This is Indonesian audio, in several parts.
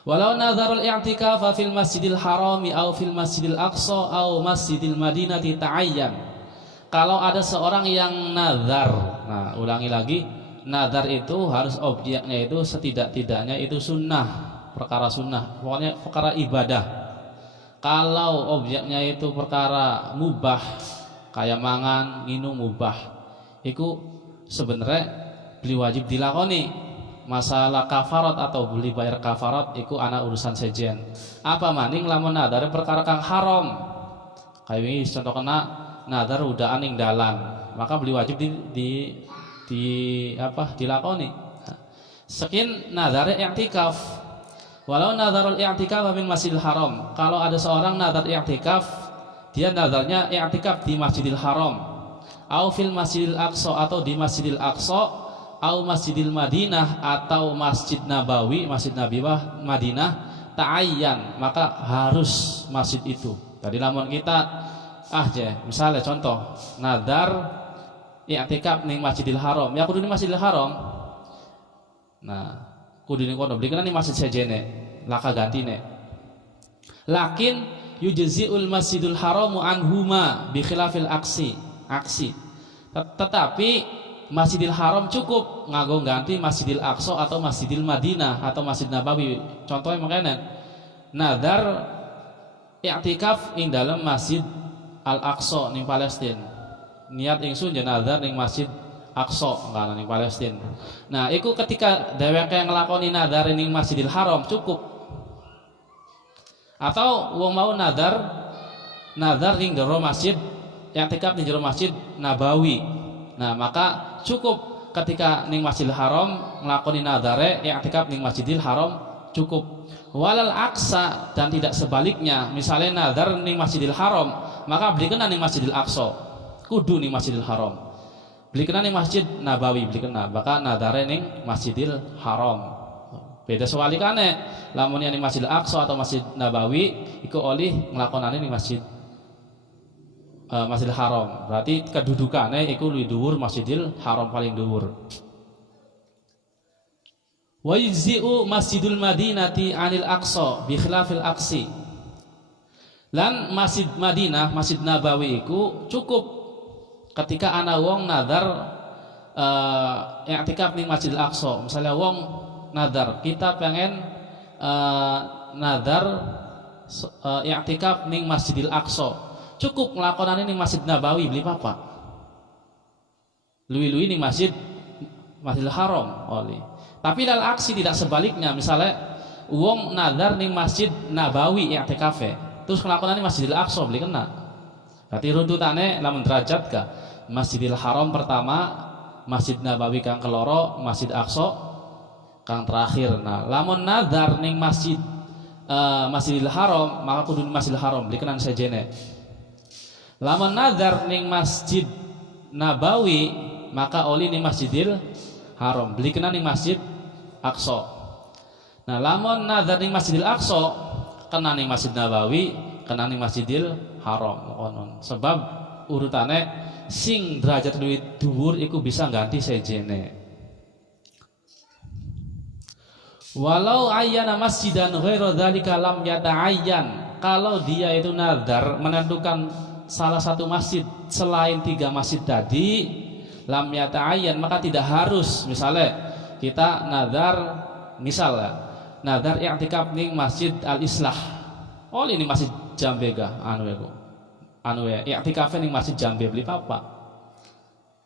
Walau nadharul i'tikafa fil masjidil harami au fil masjidil aqsa au masjidil madinati ta'ayyan. Kalau ada seorang yang nazar, nah ulangi lagi, nazar itu harus objeknya itu setidak-tidaknya itu sunnah, perkara sunnah, pokoknya perkara ibadah. Kalau objeknya itu perkara mubah, kayak mangan, minum mubah, itu sebenarnya beli wajib dilakoni. Masalah kafarat atau beli bayar kafarat itu anak urusan sejen. Apa maning lamun nadar perkara kang haram. Kayak ini contoh kena nadar udah aning dalan, maka beli wajib dilakoni. Sekian nadar i'tikaf. Walau nadarul i'tikaf min Masjidil Haram. Kalau ada seorang nadar i'tikaf, dia nadarnya i'tikaf di Masjidil Haram, au fil Masjidil Aqsa atau di Masjidil Aqsa, au Masjidil Madinah atau Masjid Nabawi, Masjid Nabi Madinah, ta'ayyan, maka harus masjid itu. Tadi lamun kita misalnya contoh nadar i'tikaf ning Masjidil Haram, ya kudu di Masjidil Haram. Nah, kudu ning kono belikan ning masjid sejene, laka gantine. Lakin yujzi'ul Masjidul Haramu anhuma bi khilafil aksi. Tetapi Masjidil Haram cukup nganggo ganti Masjidil Aqsa atau Masjidil Madinah atau Masjid Nabawi. Contohnya makanya nadar i'tikaf ing dalam Masjid Al-Aqsa ning Palestina. Niat ingsun je nadar ning Masjid Aqsa kana ning Palestina. Nah, iku ketika dheweke nglakoni nadar ning Masjidil Haram cukup. Atau wong mau nadar ing jero masjid, i'tikaf ning jero Masjid Nabawi. Nah, maka cukup ketika ning Masjidil Haram nglakoni nadare i'tikaf ning Masjidil Haram cukup. Walal aksa, dan tidak sebaliknya. Misalnya nadar ning Masjidil Haram, maka beli kena ning Masjidil Aqsa. Kudu ning Masjidil Haram. Beli kena ning Masjid Nabawi, beli kena maka nadare ning Masjidil Haram. Beda sewalikane, lamun ning Masjidil Aqsa atau Masjid Nabawi iku oleh nglakonane ning Masjidil Haram. Berarti kedudukannya iku luwih dhuwur Masjidil Haram paling dhuwur. Wa yujzi'u Masjidul Madinati 'anil Aqsa bi khilafil aqsi. Lan Masjid Madinah, Masjid Nabawi iku cukup ketika ana wong nadar i'tikaf ning Masjidil Aqsa. Misalnya wong nadar, kita pengen nadar i'tikaf ning Masjidil Aqsa. Cukup ngelakonan ini Masjid Nabawi beli apa? Lui-lui ini Masjidil Haram oli. Tapi dal aksi tidak sebaliknya. Misalnya wong nadar ning Masjid Nabawi i'tikaf, terus ngelakonan ini Masjidil Aqsa beli kena. Berarti runtutannya lamun derajat ka Masjidil Haram pertama, Masjid Nabawi kang keloro, Masjid Aqsa kang terakhir. Nah, lamun nadar ning Masjidil Haram, maka kudu Masjidil Haram beli kena sejene. Lamun nadar ning Masjid Nabawi, maka oli ning Masjidil Haram beli kena ning Masjid Aqsa. Nah, lamun nadar ning Masjidil Aqsa, kena ning Masjid Nabawi, kena ning Masjidil Haram. Sebab urutane sing derajat luwih dhuwur iku bisa ganti sejene. Walau ayyana masjidan ghairu dzalika lam yata'ayyan. Kalau dia itu nadar menentukan salah satu masjid selain 3 masjid tadi, lam yata'ayyan, maka tidak harus. Misalnya kita nadar i'tikaf ning Masjid Al-Islah. Oh, ini Masjid Jambe ga i'tikaf ning Masjid Jambe beli apa?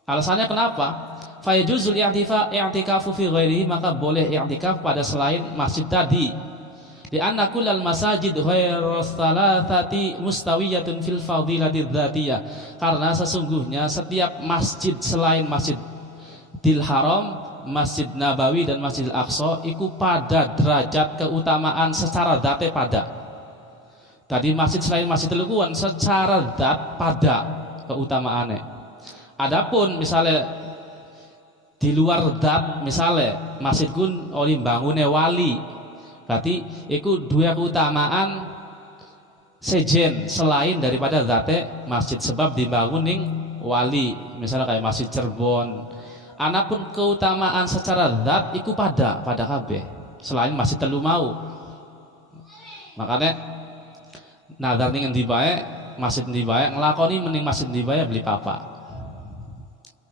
Alasannya kenapa? Fa yajuzul i'tikafu fi ghairihi, maka boleh i'tikaf pada selain masjid tadi. Di anna kullal masajid ghairu thalathati mustawiyatun fil fadilati dzatiyah. Karena sesungguhnya setiap masjid selain Masjidil Haram, Masjid Nabawi dan Masjidil Aqsa itu pada derajat keutamaan secara dzate pada. Tadi masjid selain Masjidil Quran secara dzat pada keutamaannya. Adapun misalnya di luar dzat, misalnya masjid kun oleh bangune wali, berarti itu dua keutamaan sejen selain daripada zate masjid, sebab dibangun ning wali. Misalnya kayak Masjid Cirebon, anapun keutamaan secara zat itu pada kabeh. selain masjid telu mau. Makanya nazar ning endi bae, masjid endi bae, nglakoni mending masjid endi bae beli papa.